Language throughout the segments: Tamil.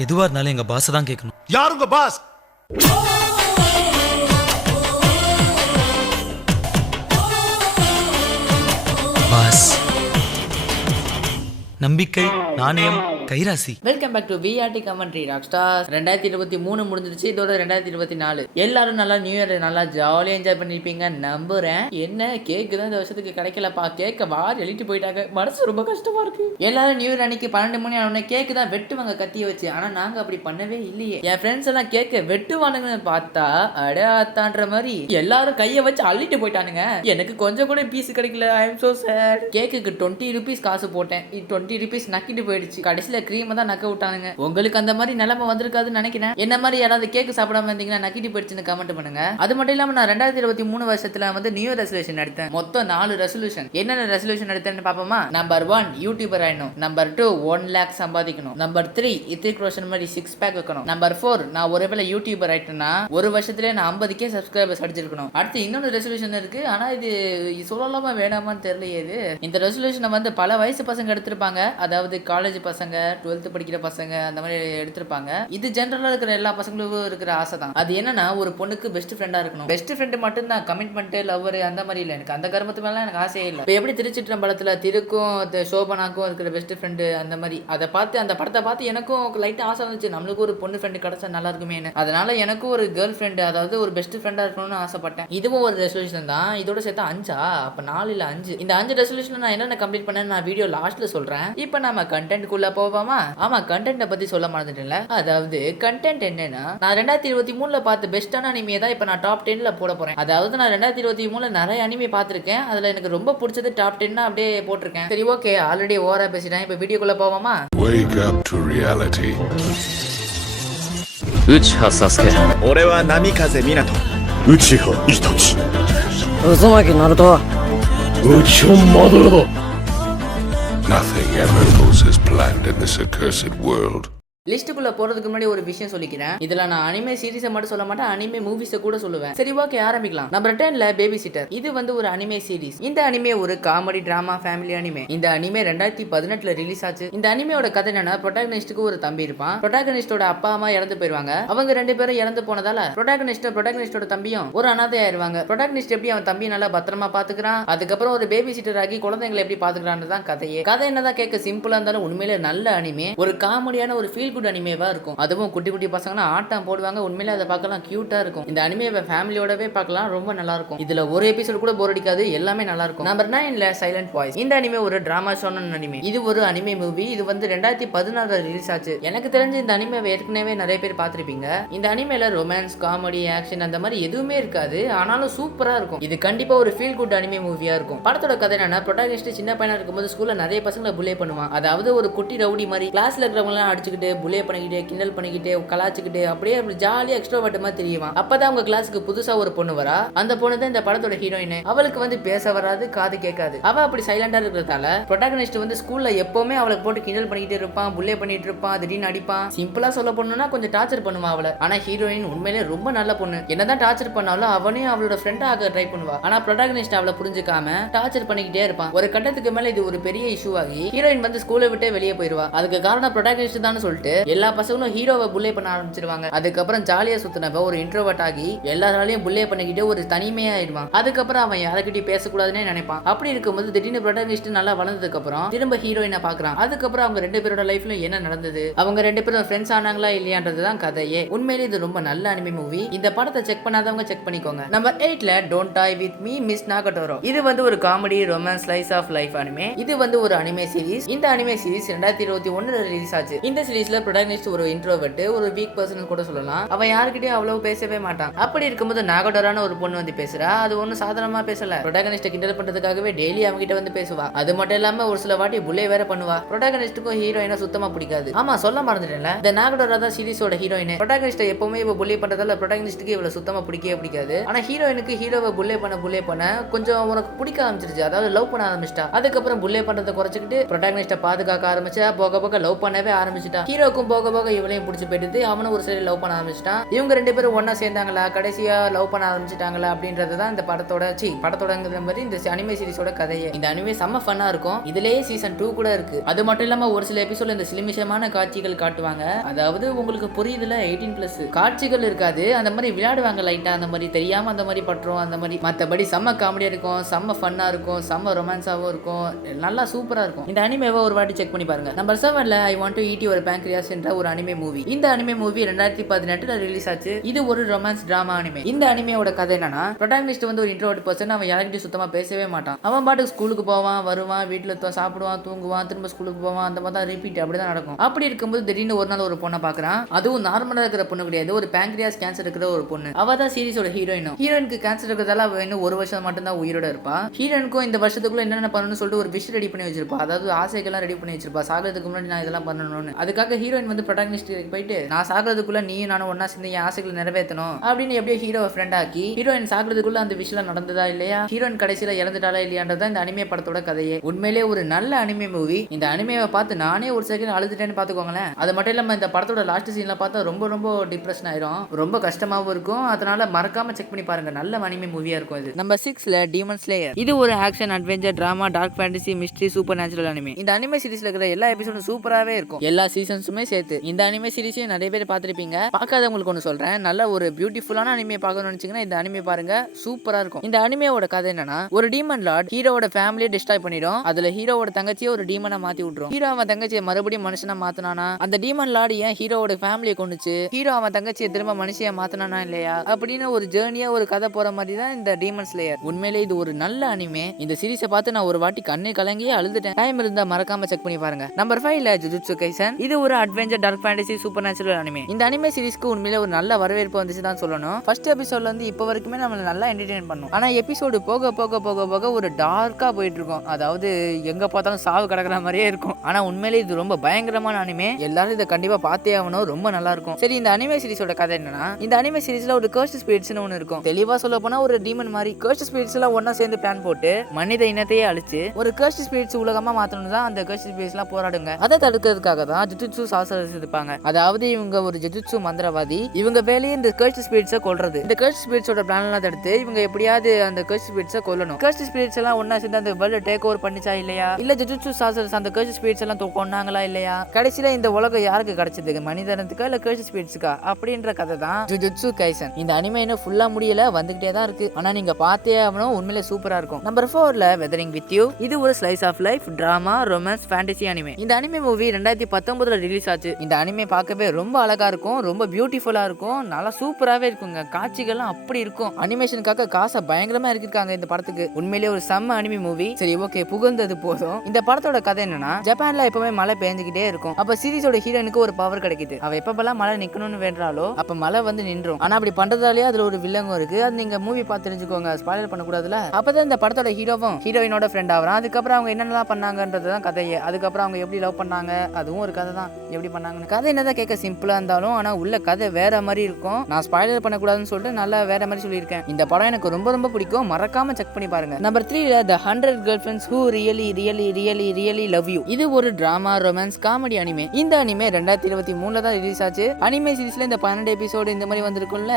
எதுவா இருந்தாலும் எங்க பாஸ் தான் கேட்கணும். யார் உங்க பாஸ்? பாஸ் நம்பிக்கை, நாணயம், கைராசி. Welcome back to VRT commentary rockstar. 2023 முடிஞ்சிருச்சு, இதோட 2024. எல்லாரும் நல்லா நியூ இயர் நல்லா ஜாலியாக என்ஜாய் பண்ணிருப்பீங்க நம்புறேன். என்ன கேக்கு தான் இந்த வருஷத்துக்கு கிடைக்கலப்பா, கேக்க வாரி எழுதிட்டு போயிட்டாங்க, மனசு ரொம்ப கஷ்டமா இருக்கு. எல்லாரும் நியூ இயர் அன்னைக்கு 12 மணி ஆன கேக்கு தான் வெட்டுவாங்க கத்திய வச்சு. ஆனா நாங்க அப்படி பண்ணவே இல்லையே. என் ஃப்ரெண்ட்ஸ் எல்லாம் கேக்க வெட்டுவானுங்கன்னு பார்த்தா அடாத்தான்ற மாதிரி எல்லாரும் கையை வச்சு அள்ளிட்டு போயிட்டானுங்க. எனக்கு கொஞ்சம் கூட பீஸ் கிடைக்கல. I am so sad. கேக்குக்கு 20 rupees காசு போட்டேன், 20 rupees நக்கிட்டு போயிடுச்சு. கடைசியில கிரீம் தான் நக்க விட்டானுங்க. உங்களுக்கு அந்த மாதிரி நிலைமை வந்திருக்காதுன்னு நினைக்கிறேன். என்ன மாதிரி யாராவது கேக்கு சாப்பிடாம இருந்தீங்கன்னா நக்கிட்டு போயிடுச்சுன்னு கமெண்ட் பண்ணுங்க. அது மட்டும் இல்லாம நான் 2023 வருஷத்துல வந்து நியூ ரெசல்யூஷன் எடுத்தேன். மொத்தம் 4 ரெசல்யூஷன். என்னென்ன ரெசல்யூஷன் எடுத்தேன்னு பாப்போமா? நம்பர் 1 யூடியூபர் ஆயிடணும். நம்பர் 2 1 lakh சம்பாதிக்கணும். நம்பர் 3 இத்திக் ரோஷன் மாதிரி 6 பேக் வைக்கணும். நம்பர் 4 நான் ஒருவேளை யூடியூபர் ஆயிட்டேன்னா ஒரு வருஷத்துல நான் 50k சப்ஸ்கிரைபர்ஸ் அடிச்சிருக்கணும். அடுத்து இன்னொரு ரெசல்யூஷன் இருக்கு. ஆனா இது சொல்லலாமா வேணாமான்னு தெரியலையே. இந்த ரெசல்யூஷனை வந்து பல வயசு பசங்க எடுத்திருப்பாங்க. அதாவது காலேஜ் பசங்க, 12th படிக்கிற பசங்க அந்த மாதிரி எடுத்திருப்பாங்க. இது ஜெனரலா இருக்கிற எல்லா பசங்களுக்கும் இருக்கிற ஆசை தான். அது என்னன்னா ஒரு பொண்ணுக்கு பெஸ்ட் ஃப்ரெண்டா இருக்கணும். பெஸ்ட் ஃப்ரெண்ட் மட்டும் தான், கமிட்மெண்ட் லவ்வர் அந்த மாதிரி இல்ல. எனக்கு அந்த கர்மத்து மேல எனக்கு ஆசையே இல்லை. இப்போ எப்படி திருச்சிற்றம்பலத்துல திருக்கும் சோபனாக்கும் இருக்கிற பெஸ்ட் ஃப்ரெண்டு அந்த மாதிரி அதை பார்த்து அந்த படத்தை பார்த்து எனக்கும் லைட்டா ஆசை வந்துச்சு, நம்மளுக்கு ஒரு பொண்ணு ஃப்ரெண்டு கிடைச்சா நல்லா இருக்குமேனு. அதனால எனக்கும் ஒரு கேர்ள் ஃப்ரெண்டு, அதாவது ஒரு பெஸ்ட் ஃப்ரெண்டா இருக்கணும்னு ஆசைப்பட்டேன். இதுவும் ஒரு ரெசல்யூஷன் தான். இதோட சேர்த்து 5 அப்ப 4 இல்ல 5. இந்த 5 ரெசல்யூஷன் நான் என்னென்ன கம்ப்ளீட் பண்ணேன்னு நான் வீடியோ லாஸ்ட்ல சொல்றேன். இப்போ நம்ம கண்டென்ட்குள்ள போவாமா? ஆமா, கண்டென்ட்டை பத்தி சொல்ல மறந்துட்டேன்ல. அதாவது கண்டென்ட் என்னன்னா, நான் 2023ல பார்த்த பெஸ்டான அனிமே தான் இப்போ நான் டாப் 10ல போட போறேன். அதாவது நான் 2023ல நிறைய அனிமே பார்த்திருக்கேன். அதுல எனக்கு ரொம்ப பிடிச்சது டாப் 10 அப்படியே போட்டிருக்கேன். சரி ஓகே, ஆல்ரெடி ஓவரா பேசிட்டேன். இப்போ வீடியோக்குள்ள போவாமா? Wake up to reality. 内葉サスケ。俺は波風湊。内葉イタチ。渦巻ナルト。内葉マドラだ。Nothing ever goes as planned in this accursed world. லிஸ்ட்டுக்குள்ள போறதுக்கு முன்னாடி ஒரு விஷயம் சொல்லிக்கிறேன். இதுல நான் அனிமே சீரிஸை மட்டும் சொல்ல மாட்டேன், அனிமே மூவிஸை கூட சொல்லுவேன். சரி ஓகே, ஆரம்பிக்கலாம். நம்பர் 10ல பேபி சிட்டர். இது வந்து ஒரு அனிமே சீரிஸ். இந்த அனிமே ஒரு காமெடி டிராமா ஃபேமிலி அனிமே. இந்த அனிமே 2018ல ரிலீஸ் ஆச்சு. இந்த அனிமையோட கதை என்னன்னா, ப்ரோட்டாகனிஸ்டுக்கு ஒரு தம்பி இருப்பான். ப்ரோட்டாகனிஸ்டோட அப்பா அம்மா இறந்து போயிருவாங்க. அவங்க 2 பேரும் இறந்து போனதால ப்ரோட்டாகனிஸ்டோட தம்பியும் ஒரு அனாதை ஆயிருவாங்க. ப்ரோட்டாகனிஸ்ட் எப்படி அவன் தம்பியை நல்லா பத்திரமா பாத்துக்கிறான், அதுக்கப்புறம் ஒரு பேபி சிட்டர் ஆகி குழந்தைங்களை எப்படி பாத்துக்கிறான்னு தான் கதையே. கதை என்னதான் கேட்க சிம்பிளா இருந்தாலும் உண்மையிலே நல்ல அனிமே, ஒரு காமெடியான ஒரு ஃபீல் குட் அனிமேவா இருக்கும். அதுவும் குட்டி குட்டி பசங்கன்னா ஆட்டம் போடுவாங்க. உண்மையிலே அதை பார்க்கலாம் கியூட்டா இருக்கும். இந்த அனிமேவை ஃபேமிலியோடவே பார்க்கலாம், ரொம்ப நல்லா இருக்கும். இதுல ஒரு எபிசோட் கூட போர் அடிக்காது, எல்லாமே நல்லா இருக்கும். நம்பர் 9ல சைலண்ட் வாய்ஸ். இந்த அனிமே ஒரு டிராமா ஷோன அனிமே. இது ஒரு அனிமே மூவி. இது வந்து 2016ல ரிலீஸ் ஆச்சு. எனக்கு தெரிஞ்சு இந்த அனிமேவை ஏற்கனவே நிறைய பேர் பார்த்திருப்பீங்க. இந்த அனிமேல ரொமான்ஸ், காமெடி, ஆக்ஷன் அந்த மாதிரி எதுவுமே இருக்காது, ஆனாலும் சூப்பரா இருக்கும். இது கண்டிப்பா ஒரு ஃபீல் குட் அனிமே மூவியா இருக்கும். படத்தோட கதை என்னன்னா, ப்ரோட்டாகனிஸ்ட் சின்ன பையனா இருக்கும்போது ஸ்கூல்ல நிறைய பசங்களை புலே பண்ணுவான். அதாவது ஒரு குட்டி ரவுடி மாதிரி கிளாஸ்ல இருக்கிறவங்க எல்லாம் அடிச்சுக்கிட்டு புலே பண்ணிக்கிட்டு கிண்டல் பண்ணிக்கிட்டு கலாச்சிக்கிட்டு அப்படியே ஜாலியா எக்ஸ்ட்ரோவர்ட் மாதிரி தெரியுவான். அப்பதான் அவங்க கிளாஸுக்கு புதுசா ஒரு பொண்ணு வரா. அந்த பொண்ணு தான் இந்த படத்தோட ஹீரோயின். அவளுக்கு வந்து பேச வராது, காது கேட்காது. அவ அப்படி சைலண்டா இருக்கிறதால ப்ரோட்டாகனிஸ்ட் வந்து ஸ்கூல்ல எப்பவுமே அவளுக்கு போட்டு கிண்டல் பண்ணிக்கிட்டு இருப்பான், புல்லே பண்ணிட்டு இருப்பான், திடீர்னு அடிப்பான். சிம்பிளா சொல்ல போனா கொஞ்சம் டார்ச்சர் பண்ணுவான் அவளை. ஆனா ஹீரோயின் உண்மையிலே ரொம்ப நல்ல பொண்ணு. என்னதான் டார்ச்சர் பண்ணாலும் அவனையும் அவளோட ஃப்ரெண்டா ஆக ட்ரை பண்ணுவா. ஆனா ப்ரோட்டாகனிஸ்ட் அவளை புரிஞ்சுக்காம டார்ச்சர் பண்ணிக்கிட்டே இருப்பான். ஒரு கட்டத்துக்கு மேல இது ஒரு பெரிய இஷ்யூ ஆகி ஹீரோயின் வந்து ஸ்கூலை விட்டே வெளியே போயிருவா. அதுக்கு காரணம் ப்ரோட்டாகனிஸ்ட் தான் சொல்லிட்டு எல்லா பசங்களும் ஹீரோவை புல்லே பண்ண ஆரம்பிச்சிருவாங்க. அதுக்கப்புறம் ஜாலியா சுத்தினப்ப ஒரு இன்ட்ரோவர்ட் ஆகி எல்லாராலையும் புல்லே பண்ணிக்கிட்டு ஒரு தனிமையா ஆயிடுவான். அதுக்கப்புறம் அவன் யாருக்கிட்டையும் பேசக்கூடாதுன்னு நினைப்பான். அப்படி இருக்கும்போது திடீர்னு ப்ரோட்டாகனிஸ்ட் நல்லா வளர்ந்ததுக்கு அப்புறம் திரும்ப ஹீரோயினை பாக்குறான். அதுக்கப்புறம் அவங்க 2 பேரோட லைஃப்ல என்ன நடந்தது, அவங்க 2 பேரும் ஃப்ரெண்ட்ஸ் ஆனாங்களா இல்லையான்றதுதான் கதையே. உண்மையிலே இது ரொம்ப நல்ல அனிமே மூவி. இந்த படத்தை செக் பண்ணாதவங்க செக் பண்ணிக்கோங்க. நம்பர் 8ல don't toy with me miss Nagatoro. இது வந்து ஒரு comedy romance slice of life anime. இது வந்து ஒரு அனிமே சீரிஸ். இந்த அனிமே சீரிஸ் 2021ல ரிலீஸ் ஆச்சு. இந்த சீரிஸ்ல ப்ரோட்டாகனிஸ்ட் ஒரு இன்ட்ரோவர்ட், ஒரு வீக் பர்சன் கூட சொல்லலாம். அவன் யாருக்கிட்டயும் அவ்வளவு பேசவே மாட்டான். அப்படி இருக்கும்போது நாகடோரான ஒரு பொண்ணு வந்து பேசுறா. அது ஒன்னும் சாதாரணமா பேசல, ப்ரோட்டாகனிஸ்ட் கிண்டல் பண்றதுக்காகவே டெய்லி அவங்க கிட்ட வந்து பேசுவா. அது மட்டும் இல்லாம ஒரு சில வாட்டி புல்லே வேற பண்ணுவா. ப்ரோட்டாகனிஸ்டுக்கும் ஹீரோயினா சுத்தமா பிடிக்காது. ஆமா, சொல்ல மறந்துட்டேன்ல, இந்த நாகடோரா தான் சீரிஸோட ஹீரோயின். ப்ரோட்டாகனிஸ்ட் எப்பவுமே இவ புல்லே பண்றதால ப்ரோட்டாகனிஸ்டுக்கு இவள சுத்தமா பிடிக்கவே பிடிக்காது. ஆனா ஹீரோயினுக்கு ஹீரோவை புல்லே பண்ண கொஞ்சம் உனக்கு பிடிக்க ஆரம்பிச்சிருச்சு. அதாவது லவ் பண்ண ஆரம்பிச்சிட்டா. அதுக்கப்புறம் புல்லே பண்றதை குறைச்சிக்கிட்டு ப்ரோட்டாகனிஸ்ட பாதுகாக்க ஆரம்பிச்சா. போக போக லவ் பண்ணவே ஆரம்பிச்சிட்டா. ஹீரோ ஹீரோக்கும் போக போக இவளையும் பிடிச்சி போயிடுது. அவனும் ஒரு சைடு லவ் பண்ண ஆரம்பிச்சிட்டான். இவங்க 2 பேரும் ஒன்னா சேர்ந்தாங்களா, கடைசியா லவ் பண்ண ஆரம்பிச்சிட்டாங்களா அப்படின்றதுதான் இந்த படத்தோடங்கிற மாதிரி இந்த அனிமே சீரிஸோட கதையே. இந்த அனிமே செம்ம ஃபன்னா இருக்கும். இதுலயே சீசன் 2 கூட இருக்கு. அது மட்டும் இல்லாம ஒரு சில எபிசோட்ல இந்த சிலிமிஷமான காட்சிகள் காட்டுவாங்க. அதாவது உங்களுக்கு புரியுதுல, 18+ காட்சிகள் இருக்காது. அந்த மாதிரி விளையாடுவாங்க லைட்டா, அந்த மாதிரி தெரியாம அந்த மாதிரி பண்றோம். அந்த மாதிரி மத்தபடி செம்ம காமெடியா இருக்கும், செம்ம ஃபன்னா இருக்கும், செம்ம ரொமான்ஸாவும் இருக்கும், நல்லா சூப்பரா இருக்கும். இந்த அனிமேவை ஒரு வாட்டி செக் பண்ணி பாருங்க. நம்பர் 7ல I want to eat your pancreas என்ற ஒரு அனிமே மூவி. இந்த அனிமே மூவி 2018ல ரிலீஸ் ஆச்சு. இது ஒரு ரொமான்ஸ் டிராமா அனிமே. இந்த அனிமேயோட கதை என்னன்னா, ப்ரோட்டாகனிஸ்ட் வந்து ஒரு இன்ட்ரோவர்ட் பர்சன். அவன் யார்கிட்டயும் சுத்தமா பேசவே மாட்டான். அவன் பாட்டுக்கு ஸ்கூலுக்கு போவான், வருவான், வீட்டுல சாப்பிடுவான், தூங்குவான், திரும்ப ஸ்கூலுக்கு போவான். அந்த மாதிரி தான் ரிப்பீட் அப்படிதான் நடக்கும். அப்படி இருக்கும்போது திடீர்னு ஒரு நாள் ஒரு பொண்ணை பாக்குறான். அதுவும் நார்மலா இருக்கிற பொண்ணு கிடையாது, ஒரு பேங்க்ரியாஸ் கேன்சர் இருக்கிற ஒரு பொண்ணு. அவ தான் சீரிஸோட ஹீரோயினும். ஹீரோயினுக்கு கேன்சர் இருக்கிறதால அவ இன்னும் 1 வருஷம் மட்டும் தான் உயிரோட இருப்பா. ஹீரோயினுக்கும் இந்த வருஷத்துக்குள்ள என்னென்ன பண்ணணும்னு சொல்லிட்டு ஒரு விஷ் ரெடி பண்ணி வச்சிருப்பா. அதாவது ஆசைகள்லாம் ரெடி பண்ணி வச்சிருப்பா. சாகிறதுக்கு முன்னாடி நான் இதெல்லாம் பண்ணணும்னு. அதுக்காக ஹீரோயின் வந்து ப்ரோட்டாகனிஸ்ட் போயிட்டு, நான் சாகிறதுக்குள்ள நீயும் நானும் ஒன்னா சேர்ந்து என் ஆசைகளை நிறைவேற்றணும் அப்படின்னு எப்படியோ ஹீரோவை ஃப்ரெண்ட் ஆக்கி, ஹீரோயின் சாகிறதுக்குள்ள அந்த விஷயம் நடந்ததா இல்லையா, ஹீரோயின் கடைசியில இறந்துட்டாலா இல்லையான்றதா இந்த அனிமே படத்தோட கதையே. உண்மையிலே ஒரு நல்ல அனிமே மூவி. இந்த அனிமேவை பார்த்து நானே ஒரு செகண்ட் அழுதுட்டேன்னு பாத்துக்கோங்களேன். அது மட்டும் இல்லாம இந்த படத்தோட லாஸ்ட் சீன்ல பார்த்தா ரொம்ப ரொம்ப டிப்ரெஷன் ஆயிரும், ரொம்ப கஷ்டமாவும் இருக்கும். அதனால மறக்காம செக் பண்ணி பாருங்க, நல்ல அனிமே மூவியா இருக்கும் இது. நம்பர் 6ல டீமன் ஸ்லேயர். இது ஒரு action, adventure, drama, dark fantasy, mystery, supernatural anime. இந்த அனிமே சீரிஸ்ல இருக்கிற எல்லா எபிசோடும் சூப்பராவே இருக்கும், எல்லா சீசன்ஸுமே சேர்த்து. இந்த அனிமே சீரிஸையும் நிறைய பேர் பார்த்திருப்பீங்க. பார்க்காதவங்களுக்கு ஒன்று சொல்றேன், நல்ல ஒரு பியூட்டிஃபுல்லான அனிமே பார்க்கணும்னு நினைச்சீங்கன்னா இந்த அனிமே பாருங்க, சூப்பரா இருக்கும். இந்த அனிமேவோட கதை என்னன்னா, ஒரு டீமன் லார்ட் ஹீரோவோட ஃபேமிலியை டிஸ்ட்ராய் பண்ணிடும். அதுல ஹீரோவோட தங்கச்சியை ஒரு டீமனா மாத்தி விட்டுரும். ஹீரோ அவன் தங்கச்சியை மறுபடியும் மனுஷனா மாத்தினானா, அந்த டீமன் லார்ட் ஏன் ஹீரோவோட ஃபேமிலியை கொண்டுச்சு, ஹீரோ அவன் தங்கச்சியை திரும்ப மனுஷியா மாத்தினானா இல்லையா அப்படின்னு ஒரு ஜேர்னியா ஒரு கதை போற மாதிரி தான் இந்த டீமன் ஸ்லேயர். உண்மையிலே இது ஒரு நல்ல அனிமே. இந்த சீரிஸை பார்த்து நான் ஒரு வாட்டி கண்ணு கலங்கியே அழுதுட்டேன். டைம் இருந்தா மறக்காம செக் பண்ணி பாருங்க. நம்பர் 5ல ஜுஜுட்சு கைசன். இது ஒரு adventure, dark fantasy, supernatural anime. இந்த அனிமே சீரிஸ்க்கு உண்மையிலே ஒரு நல்ல வரவேற்பு வந்துச்சு தான் சொல்லணும். ஃபர்ஸ்ட் எபிசோட்ல இருந்து இப்போ வரைக்குமே நம்மள நல்லா என்டர்டெயின் பண்ணும். ஆனா எபிசோடு போக போக போக போக ஒரு டார்க்கா போயிட்டு இருக்கும். அதாவது எங்க பார்த்தாலும் சாவு கிடக்குற மாதிரியே இருக்கும். ஆனா உண்மையிலே இது ரொம்ப பயங்கரமான அனிமே. எல்லாரும் இதை கண்டிப்பா பார்த்தே ஆகணும், ரொம்ப நல்லா இருக்கும். சரி, இந்த அனிமே சீரிஸோட கதை என்னன்னா, இந்த அனிமே சீரிஸ்ல ஒரு கர்ஸ்ட் ஸ்பிரிட்ஸ்னு ஒன்று இருக்கும். தெளிவா சொல்ல போனா ஒரு டீமன் மாதிரி கர்ஸ்ட் ஸ்பிரிட்ஸ் எல்லாம் ஒன்னா சேர்ந்து பிளான் போட்டு மனித இனத்தையே அழிச்சு ஒரு கர்ஸ்ட் ஸ்பிரிட்ஸ் உலகமா மாத்தணும் தான் அந்த கர்ஸ்ட் ஸ்பிரிட்ஸ் எல்லாம் போராடுங்க. அதை தடுக்கிறதுக்காக தான் ஜுஜுட்சு சாசரஸ் இருப்பாங்க. அதாவது இவங்க ஒரு ஜுஜுட்சு மந்திரவாதி. இவங்க வேலையை இந்த கர்ஸ்ட் ஸ்பிரிட்ஸை கொல்றது. இந்த கர்ஸ்ட் ஸ்பிரிட்ஸோட பிளான் எல்லாம் தடுத்து இவங்க எப்படியாவது அந்த கர்ஸ்ட் ஸ்பிரிட்ஸை கொல்லணும். கர்ஸ்ட் ஸ்பிரிட்ஸ் எல்லாம் ஒன்னா சேர்ந்து அந்த வேர்ல்ட டேக் ஓவர் பண்ணிச்சா இல்லையா, இல்ல ஜுஜுட்சு சாசரஸ் அந்த கர்ஸ்ட் ஸ்பிரிட்ஸ் எல்லாம் கொன்னாங்களா இல்லையா, கடைசியில இந்த உலகம் யாருக்கு கிடைச்சது, மனிதனத்துக்கா இல்ல கர்ஸ்ட் ஸ்பிரிட்ஸ்க்கா அப்படின்ற கதை தான் ஜுஜுட்சு கைசன். இந்த அனிமே இன்னும் ஃபுல்லா முடியல, வந்துகிட்டே தான் இருக்கு. ஆனா நீங்க பார்த்தே ஆகணும், உண்மையிலே சூப்பரா இருக்கும். நம்பர் 4ல வெதரிங் வித் யூ. இது ஒரு slice of life, drama, romance, fantasy anime. இந்த அனிமே மூவி 2019ல ரிலீஸ் ஆச்சு. இந்த அனிமே பார்க்கவே ரொம்ப அழகா இருக்கும், ரொம்ப பியூட்டிஃபுல்லா இருக்கும், நல்லா சூப்பராகவே இருக்குங்க. காட்சிகள்லாம் அப்படி இருக்கும். அனிமேஷனுக்காக காசை பயங்கரமா இருக்காங்க இந்த படத்துக்கு. உண்மையிலேயே ஒரு செம்ம அனிமே மூவி. சரி, ஓகே, புகழ்ந்தது போதும். இந்த படத்தோட கதை என்னன்னா, ஜப்பான்ல எப்பவுமே மழை பெஞ்சுக்கிட்டே இருக்கும். அப்ப சீரிஸோட ஹீரோனுக்கு ஒரு பவர் கிடைக்குது. அவ எப்பப்பெல்லாம் மழை நிக்கணும்னு வேண்டாலோ அப்ப மழை வந்து நின்றும். ஆனா அப்படி பண்றதாலேயே அதுல ஒரு வில்லங்கம் இருக்கு. அது நீங்க மூவி பார்த்து தெரிஞ்சுக்கோங்க, ஸ்பாயிலர் பண்ணக்கூடாதுல. அப்பதான் இந்த படத்தோட ஹீரோவும் ஹீரோயினோட ஃப்ரெண்ட் ஆகிறான். அதுக்கப்புறம் அவங்க என்னென்னலாம் பண்ணாங்கன்றதுதான் கதையே. அதுக்கப்புறம் அவங்க எப்படி லவ் பண்ணாங்க, அதுவும் ஒரு கதை தான். எப்படி பண்ணாங்கன்னு கதை என்னதான் கேட்க சிம்பிளா இருந்தாலும் ஆனா உள்ள கதை வேற மாதிரி இருக்கும். நான் ஸ்பாயிலர் பண்ணக்கூடாதுன்னு சொல்லிட்டு நல்லா வேற மாதிரி சொல்லியிருக்கேன். இந்த படம் எனக்கு ரொம்ப ரொம்ப பிடிக்கும், மறக்காம செக் பண்ணி பாருங்க. நம்பர் 3ல The 100 Girlfriends Who Really Really Really Really Love You. இது ஒரு டிராமா, ரொமான்ஸ், காமெடி அனிமே. இந்த அனிமே 2023ல தான் ரிலீஸ் ஆச்சு. அனிமே சீரிஸ்ல இந்த 12 எபிசோடு இந்த மாதிரி வந்திருக்கும்ல,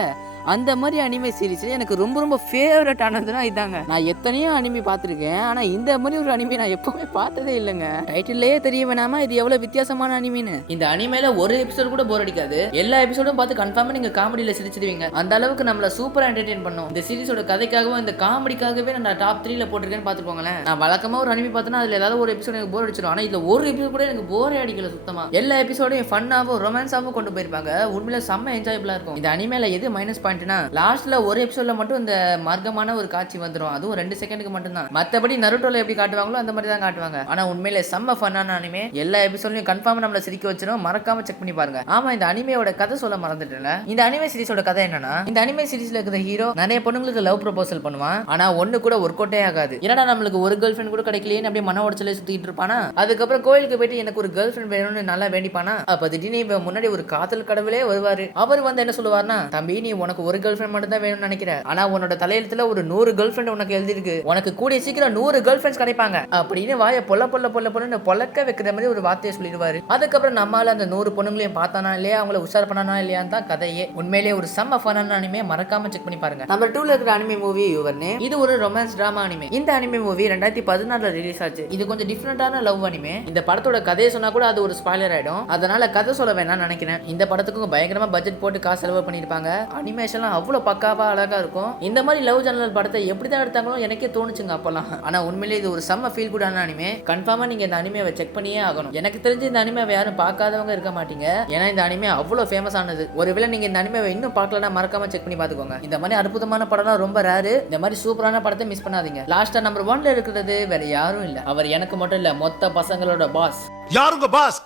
அந்த மாதிரி அனிமே சீரிஸ்ல எனக்கு ரொம்ப ரொம்ப ஃபேவரட் ஆனதுன்னா இதாங்க. நான் எத்தனையோ அனிமே பார்த்துருக்கேன், ஆனா இந்த மாதிரி ஒரு அனிமே நான் எப்பவுமே பார்த்ததே இல்லைங்க. டைட்டில்லையே தெரிய வேணாமா இது எவ்வளவு வித்தியாசமான அனிமேன்னு. இந்த அனிமேல ஒரு எபிசோடு கூட போர் அடிக்காது. எல்லா எபிசோடும் பார்த்து கன்ஃபார்மா நீங்க காமெடியில சிரிச்சிடுவீங்க. அந்த அளவுக்கு நம்மள சூப்பரா என்டர்டெயின் பண்ணும். இந்த சீரிஸோட கதைக்காகவும் இந்த காமெடிக்காகவே நான் டாப் 3ல போட்டிருக்கேன்னு பாத்துக்கோங்களேன். நான் வழக்கமா ஒரு அனிமே பார்த்தா அதுல ஏதாவது ஒரு எபிசோட் எனக்கு போர் அடிச்சிடும். ஆனா இதுல ஒரு எபிசோட் கூட எனக்கு போரே அடிக்கல சுத்தமா. எல்லா எபிசோடையும் ஃபன்னாவும் ரொமான்ஸாவும் கொண்டு போயிருப்பாங்க. உண்மையில செம்ம என்ஜாயபிளா இருக்கும். இந்த அனிமேல எது மைனஸ் பாயிண்ட்னா, லாஸ்ட்ல ஒரு எபிசோட்ல மட்டும் இந்த மார்க்கமான ஒரு காட்சி வந்துடும். அதுவும் 2 செகண்டுக்கு மட்டும் தான். மத்தபடி நருட்டோல எப்படி காட்டுவாங்களோ அந்த மாதிரி தான் காட்டுவாங்க. ஆனா உண்மையில செம்ம ஃபன்னான அனிமே. எல்லா எபிசோட்லயும் கன்ஃபார்மா நம்மள சிரிக்க வச்சிரும். மறக்காம செக் பண்ணி பாருங்க. ஆமா, இந்த அனிமேயோட கதை சொல்ல மறந்துட்டேன்ல. இந்த அனிமே சீரிஸோட கதை என்னன்னா, இந்த அனிமே சீரிஸ்ல இருக்கிற ஹீரோ நிறைய பொண்ணுங்களுக்கு லவ் ப்ரொபோசல் பண்ணுவான். ஆனா ஒண்ணு கூட ஒர்க் அவுட்டே ஆகாது. ஏன்னா நம்மளுக்கு ஒரு கேர்ள் ஃப்ரெண்ட் கூட கிடைக்கலையே அப்படியே மன உடச்சலே சுத்திட்டு இருப்பானா. அதுக்கப்புறம் கோயிலுக்கு போயிட்டு எனக்கு ஒரு கேர்ள் ஃப்ரெண்ட் வேணும்னு நல்லா வேண்டிப்பானா. அப்ப திடீர்னு முன்னாடி ஒரு காதல் கடவுளே வருவாரு. அவர் வந்து என்ன சொல்லுவார்னா, தம்பி நீ உனக்கு ஒரு கேர்ள் ஃப்ரெண்ட் மட்டும் தான் வேணும்னு நினைக்கிற, ஆனா உன்னோட தலையெழுத்துல ஒரு 100 கேர்ள் ஃப்ரெண்ட் உனக்கு எழுதி இருக்கு, உனக்கு கூடிய சீக்கிரம் 100 கேர்ள் ஃப்ரெண்ட்ஸ் கிடைப்பாங்க அப்படின்னு வாயை பொல்ல பொல்ல பொல்ல பொல்ல பொலக்க வைக்கிற மாதிரி ஒரு வார்த்தையை சொல்லிடுவாரு. அதுக்கப்புறம் அதுக்கப்புறம் நம்மளால அந்த 100 பொண்ணுங்களையும் பார்த்தானா இல்லையா, அவங்கள உஷார் பண்ணானா இல்லையான்னு தான் கதையே. உண்மையிலேயே ஒரு செம்ம ஃபன்னான அனிமே, மறக்காம செக் பண்ணி பாருங்க. நம்பர் 2ல இருக்கிற அனிமே மூவி யுவர் நேம். இது ஒரு ரொமான்ஸ் டிராமா அனிமே. இந்த அனிமே மூவி 2014ல ரிலீஸ் ஆச்சு. இது கொஞ்சம் டிஃபரெண்டான லவ் அனிமே. இந்த படத்தோட கதையை சொன்னா கூட அது ஒரு ஸ்பாயிலர் ஆயிடும், அதனால கதை சொல்ல வேணாம்னு நினைக்கிறேன். இந்த படத்துக்கு பயங்கரமா பட்ஜெட் போட்டு காசு செலவு பண்ணிருப்பாங்க. அனிமேஷன்லாம் அவ்வளவு பக்காவா அழகா இருக்கும். இந்த மாதிரி லவ் ஜன்னல் படத்தை எப்படி தான் எடுத்தாங்களோ எனக்கே தோணுச்சுங்க அப்பலாம். ஆனா உண்மையிலேயே இது ஒரு செம்ம ஃபீல் குடான அனிமே. கன்ஃபார்மா நீங்க இந்த அனிமேவை செக் பண்ணியே ஆகணும். எனக்கு தெரிஞ்சு இந்த அனிமேவை யாரும் பார்க்காதவங்க இருக்க மாட்டீங்க, ஏன்னா இந்த அனிமே அவ்வளவு ஃபேமஸ் ஆனது. ஒருவேளை நீங்க இந்த அனிமேவை இன்னும் பார்க்கலன்னா மறக்காம செக் பண்ணி பாத்துக்கோங்க. இந்த மாதிரி அற்புதமான படம்லாம் ரொம்ப ரேரு. இந்த மாதிரி சூப்பரான படத்தை மிஸ் பண்ணாதீங்க. லாஸ்டா நம்பர் 1ல இருக்கிறது வேற யாரும் இல்ல, அவர் எனக்கு மட்டும் இல்ல, மொத்த பசங்களோட பாஸ். யாருங்க பாஸ்?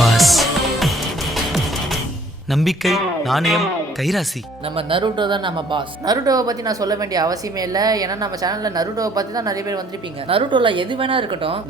பாஸ். நம்பிக்கை, நாணயம், கைராசி. நம்ம நருட்டோ தான் நம்ம பாஸ். நருட்டோவை பத்தி நான் சொல்ல வேண்டிய அவசியமே இல்ல, ஏன்னா நம்ம சேனல்ல நருட்டோவை பத்தி தான் நிறைய பேர் வந்திருப்பீங்க. நருட்டோல எது வேணா இருக்கட்டும்,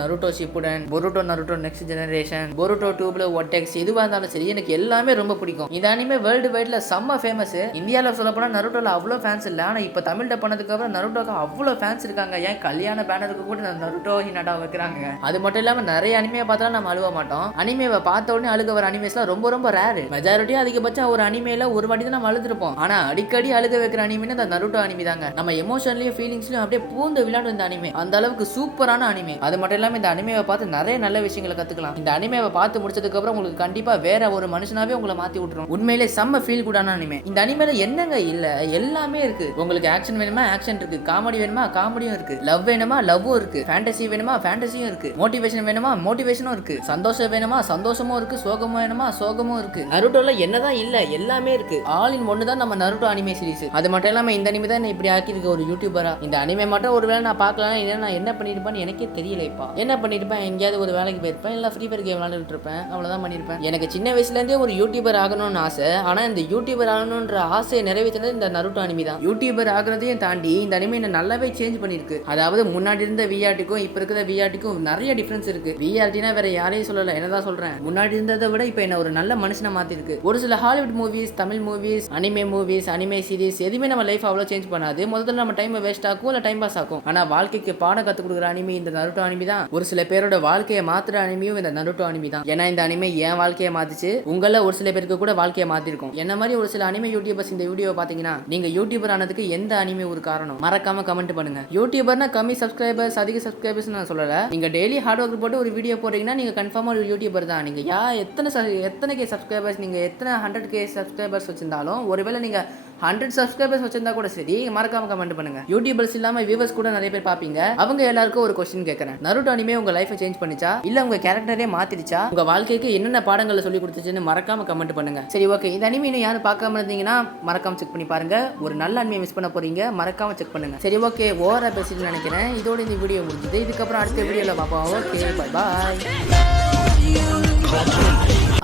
Naruto Shippuden, Naruto next generation, Boruto டூப்ல ஒட்டெக்ஸ், எதுவா இருந்தாலும் சரி எனக்கு எல்லாமே ரொம்ப பிடிக்கும். இந்த அனிமே வேர்ல்டு வைட்ல செம்ம ஃபேமஸ். இந்தியாவில் சொல்ல போனா நருட்டோல அவ்வளோ ஃபேன்ஸ் இல்ல, ஆனா இப்ப தமிழ் டப் பண்ணதுக்கு அப்புறம் நருட்டோக்கு அவ்வளோ ஃபேன்ஸ் இருக்காங்க. ஏன் கல்யாண பேனருக்கு கூட நருட்டோ ஹினாட்டா வைக்கிறாங்க. அது மட்டும் இல்லாம நிறைய அனிமையை பார்த்தா நம்ம அழுவ மாட்டோம். அனிமேவை பார்த்த உடனே அழுக வர அனிமேஸ்லாம் ரொம்ப ரொம்ப ரேர். மெஜாரிட்டி அதிகபட்சம் ஒரு அனிமேல ஒரு வாட்டி தான் நம்ம அழுதுருப்போம். ஆனா அடிக்கடி அழுக வைக்கிற அனிமே அந்த நருட்டோ அனிமே தாங்க. நம்ம எமோஷன்லயும் ஃபீலிங்ஸ்லயும் அப்படியே பூந்து விளையாடும் இந்த அனிமே. அந்த அளவுக்கு சூப்பரான அனிமே. அது மட்டும் இல்லாம இந்த அனிமேவை பார்த்து நிறைய நல்ல விஷயங்களை கத்துக்கலாம். இந்த அனிமேவை பார்த்து முடிச்சதுக்கு அப்புறம் உங்களுக்கு கண்டிப்பா வேற ஒரு மனுஷனாவே உங்களை மாத்தி விட்டுரும். உண்மையிலே செம்ம ஃபீல் குடான அனிமே. இந்த அனிமேல என்னங்க இல்ல, எல்லாமே இருக்கு. உங்களுக்கு ஆக்ஷன் வேணுமா ஆக்ஷன் இருக்கு, காமெடி வேணுமா காமெடியும் இருக்கு, லவ் வேணுமா லவ்வும் இருக்கு, ஃபேண்டசி வேணுமா ஃபேண்டசியும் இருக்கு, மோட்டிவேஷன் வேணுமா மோட்டிவேஷனும் இருக்கு, சந்தோஷம் வேணுமா சந்தோஷமும் இருக்கு, சோகமும் வேணுமா சோகமும் இருக்கு. நருட்டோல என்னதான் இல்ல, எல்லாமே இருக்கு. ஆல் இன் ஒன்னு தான் நம்ம நருட்டோ அனிமே சீரிஸ். அது மட்டும் இல்லாம இந்த அனிமே தான் இப்படி ஆக்கிருக்கு ஒரு யூடியூபரா. இந்த அனிமே மட்டும் ஒருவேளை நான் பார்க்கலாம், இல்ல நான் என்ன பண்ணிருப்பேன்னு எனக்கே தெரியலப்பா. என்ன பண்ணிருப்பேன், எங்கேயாவது ஒரு வேலைக்கு போயிருப்பேன், இல்ல ஃப்ரீ ஃபயர் கேம் விளையாண்டுட்டு இருப்பேன், அவ்வளவுதான் பண்ணிருப்பேன். எனக்கு சின்ன வயசுல இருந்தே ஒரு யூடியூபர் ஆகணும்னு ஆசை. ஆனா இந்த யூடியூபர் ஆகணும்ன்ற ஆசையை நிறைவேற்றினது இந்த நருட்டோ அனிமே தான். யூடியூபர் ஆகிறதையும் தாண்டி இந்த அனிமே என்ன நல்லாவே சேஞ்ச் பண்ணிருக்கு. அதாவது முன்னாடி இருந்த விஆர்டிக்கும் இப்ப இருக்கிற விஆர்டிக்கும் நிறைய டிஃபரன்ஸ் இருக்கு. விஆர்டினா வேற யாரையும் சொல்லல, என்னதான் சொல்றேன், முன்னாடி இருந்ததை விட இப்ப என்ன ஒரு நல்ல மனுஷனை மாத்திருக்கு. ஒரு சில Hollywood movies, Tamil movies, anime movies, anime series எதுவுமே நம்ம லைஃப் அவ்வளோ சேஞ்ச் பண்ணாது. முதல்ல நம்ம டைம் வேஸ்ட் ஆகும், இல்லை டைம் பாஸ் ஆகும். ஆனால் வாழ்க்கைக்கு பாடம் கற்றுக் கொடுக்குற அனிமே இந்த நருட்டோ அனிமே தான். ஒரு சில பேரோட வாழ்க்கையை மாத்துற அனிமையும் இந்த நருட்டோ அனிமே தான். ஏன்னா இந்த அனிமே என் வாழ்க்கையை மாத்துச்சு, உங்கள ஒரு சில பேருக்கு கூட வாழ்க்கையை மாத்திருக்கும். என்ன மாதிரி ஒரு சில அனிமே யூடியூபர்ஸ் இந்த வீடியோ பார்த்தீங்கன்னா நீங்க யூடியூபர் ஆனதுக்கு எந்த அனிமே ஒரு காரணம், மறக்காம கமெண்ட் பண்ணுங்க. யூடியூபர்னா கம்மி சப்ஸ்கிரைபர்ஸ் அதிக சப்ஸ்கிரைபர்ஸ் நான் சொல்லல. நீங்க டெய்லி ஹார்ட் ஒர்க் போட்டு ஒரு வீடியோ போடுறீங்கன்னா நீங்க கன்ஃபார்மா ஒரு யூடியூபர் தான். நீங்க எத்தனை கே சப்ஸ்கிரைபர்ஸ், நீங்க எத்தனை 100K சப்ஸ்கிரைபர்ஸ் வச்சிருந்தாலும், ஒருவேளை நீங்க 100 சப்ஸ்கிரைபர்ஸ் வச்சிருந்தா கூட சரி, மறக்காம கமெண்ட் பண்ணுங்க. யூடியூபர்ஸ் இல்லாம வியூவர்ஸ் கூட நிறைய பேர் பாப்பீங்க. அவங்க எல்லாருக்கும் ஒரு क्वेश्चन கேட்கறேன், நருட்டோ அனிமே உங்க லைஃபை சேஞ்ச் பண்ணிச்சா, இல்ல உங்க கேரக்டரே மாத்திடுச்சா, உங்க வாழ்க்கைக்கு என்னென்ன பாடங்களை சொல்லி கொடுத்துச்சுன்னு மறக்காம கமெண்ட் பண்ணுங்க. சரி ஓகே, இந்த அனிமே இன்னும் யாரும் பார்க்காம இருந்தீங்கன்னா மறக்காம செக் பண்ணி பாருங்க. ஒரு நல்ல அனிமே மிஸ் பண்ண போறீங்க, மறக்காம செக் பண்ணுங்க. சரி ஓகே, ஓவரா பேசிட்டு நினைக்கிறேன். இதோட இந்த வீடியோ முடிஞ்சது. இதுக்கப்புறம் அடுத்த வீடியோல பார்ப்போம். Okay bye bye.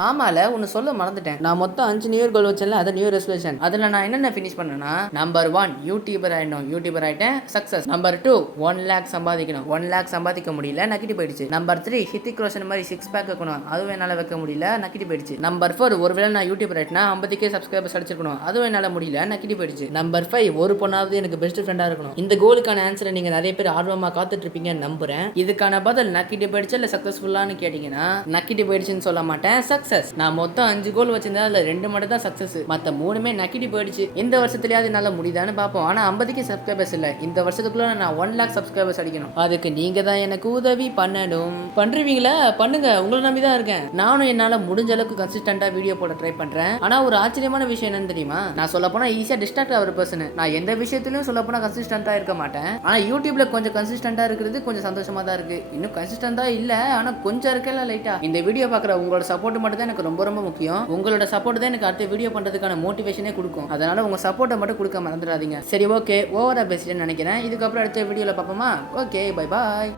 ஆமால ஒன்னு சொல்ல மறந்துட்டேன். நான் மொத்தம் 5 நியூ இயர் கோல் வச்சேன்ல, அது நியூ ரெசல்யூஷன். அதுல நான் என்னென்ன ஃபினிஷ் பண்ணேன்னா, நம்பர் 1 யூடியூபர் ஆயிடணும். யூடியூபர் ஆயிட்டேன், சக்சஸ். நம்பர் 2 1 லேக் சம்பாதிக்கணும். 1 லேக் சம்பாதிக்க முடியல, நக்கிட்டு போயிடுச்சு. நம்பர் 3 ஹித்திக் ரோஷன் மாதிரி 6 பேக் வைக்கணும். அதுவும் என்னால வைக்க முடியல, நக்கிட்டு போயிடுச்சு. நம்பர் 4 ஒருவேளை நான் யூடியூபர் ஆயிட்டேன்னா 50K சப்ஸ்கிரைபர்ஸ் அடிச்சிருக்கணும். அதுவும் என்னால முடியல, நக்கிட்டு போயிடுச்சு. நம்பர் 5 ஒரு பொண்ணாவது எனக்கு பெஸ்ட் ஃப்ரெண்டா இருக்கணும். இந்த கோலுக்கான ஆன்சரை நீங்க நிறைய பேர் ஆர்வமா காத்துட்டு இருப்பீங்கன்னு நம்புறேன். இதுக்கான பதில் நக்கிட்டு போயிடுச்சு இல்ல சக்சஸ்ஃபுல்லான்னு கேட்டீங்கன்னா நக்கிட்டு போயிடுச்சுன்னு சொல்ல மாட்டேன், சக்சஸ். நான் மொத்தம் 5 கோல் வச்சிருந்தேன், அதுல 2 மட்டும் தான் சக்சஸ். மத்த 3மே நக்கிட்டு போயிடுச்சு. இந்த வருஷத்துலயாவது என்னால முடியுதான்னு பாப்போம். ஆனா 50K சப்ஸ்கிரைபர்ஸ் இல்ல, இந்த வருஷத்துக்குள்ள நான் 1 லேக் சப்ஸ்கிரைபர்ஸ் அடிக்கணும். அதுக்கு நீங்க தான் எனக்கு உதவி பண்ணணும். பண்றீங்களா? பண்ணுங்க, உங்களை நம்பி தான் இருக்கேன். நானும் என்னால முடிஞ்ச அளவுக்கு கன்சிஸ்டன்டா வீடியோ போட ட்ரை பண்றேன். ஆனா ஒரு ஆச்சரியமான விஷயம் என்னன்னு தெரியுமா, நான் சொல்ல போனா ஈஸியா டிஸ்ட்ராக்ட் ஆகிற பர்சன். நான் எந்த விஷயத்திலயும் சொல்ல போனா கன்சிஸ்டன்டா இருக்க மாட்டேன். ஆனா யூடியூப்ல கொஞ்சம் கன்சிஸ்டன்டா இருக்கிறது கொஞ்சம் சந்தோஷமா தான் இருக்கு. இன்னும் கன்சிஸ்டன்டா இல்ல, ஆனா கொஞ்சம் இருக்கல லைட்டா. இந்த வீடியோ பாக்குற உங்களோட சப்போர்ட் மட்டும் தான் எனக்கு ரொம்ப ரொம்ப முக்கியம். உங்களோட சப்போர்ட் தான் எனக்கு அடுத்த வீடியோ பண்றதுக்கான மோட்டிவேஷனே கொடுக்கும். அதனால உங்க சப்போர்ட்டை மட்டும் கொடுக்க மறந்துடாதீங்க. சரி ஓகே, ஓவரா பேசிட்டேன்னு நினைக்கிறேன். இதுக்கப்புறம் அடுத்த வீடியோல பார்ப்போமா? Okay bye bye.